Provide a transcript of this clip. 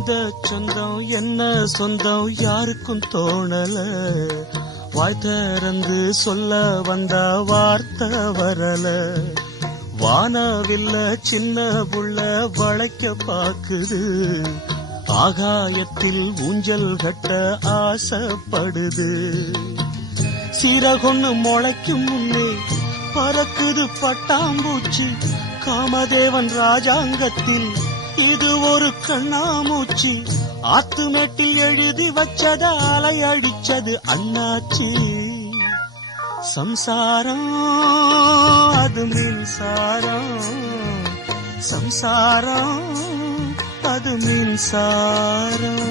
இந்த சொந்தம் என்ன சொந்தம் யாருக்கும் தோணல. வாய் திறந்து சொல்ல வந்த வார்த்தை வரல. வானவில்ல சின்ன புள்ள வளைக்க பாக்குது. ஆகாயத்தில் ஊஞ்சல் கட்ட ஆசைப்படுது. சீரகொன்னு முளைக்கும் முன்னே பறக்குது பட்டாம்பூச்சி. காமதேவன் ராஜாங்கத்தில் இது ஒரு கண்ணாமூச்சி. ஆத்துமேட்டில் எழுதி வச்சத அலை அடிச்சது அண்ணாச்சி. சம்சாரம் அது மின்சாரம், சம்சாரம் அது மின்சாரம்.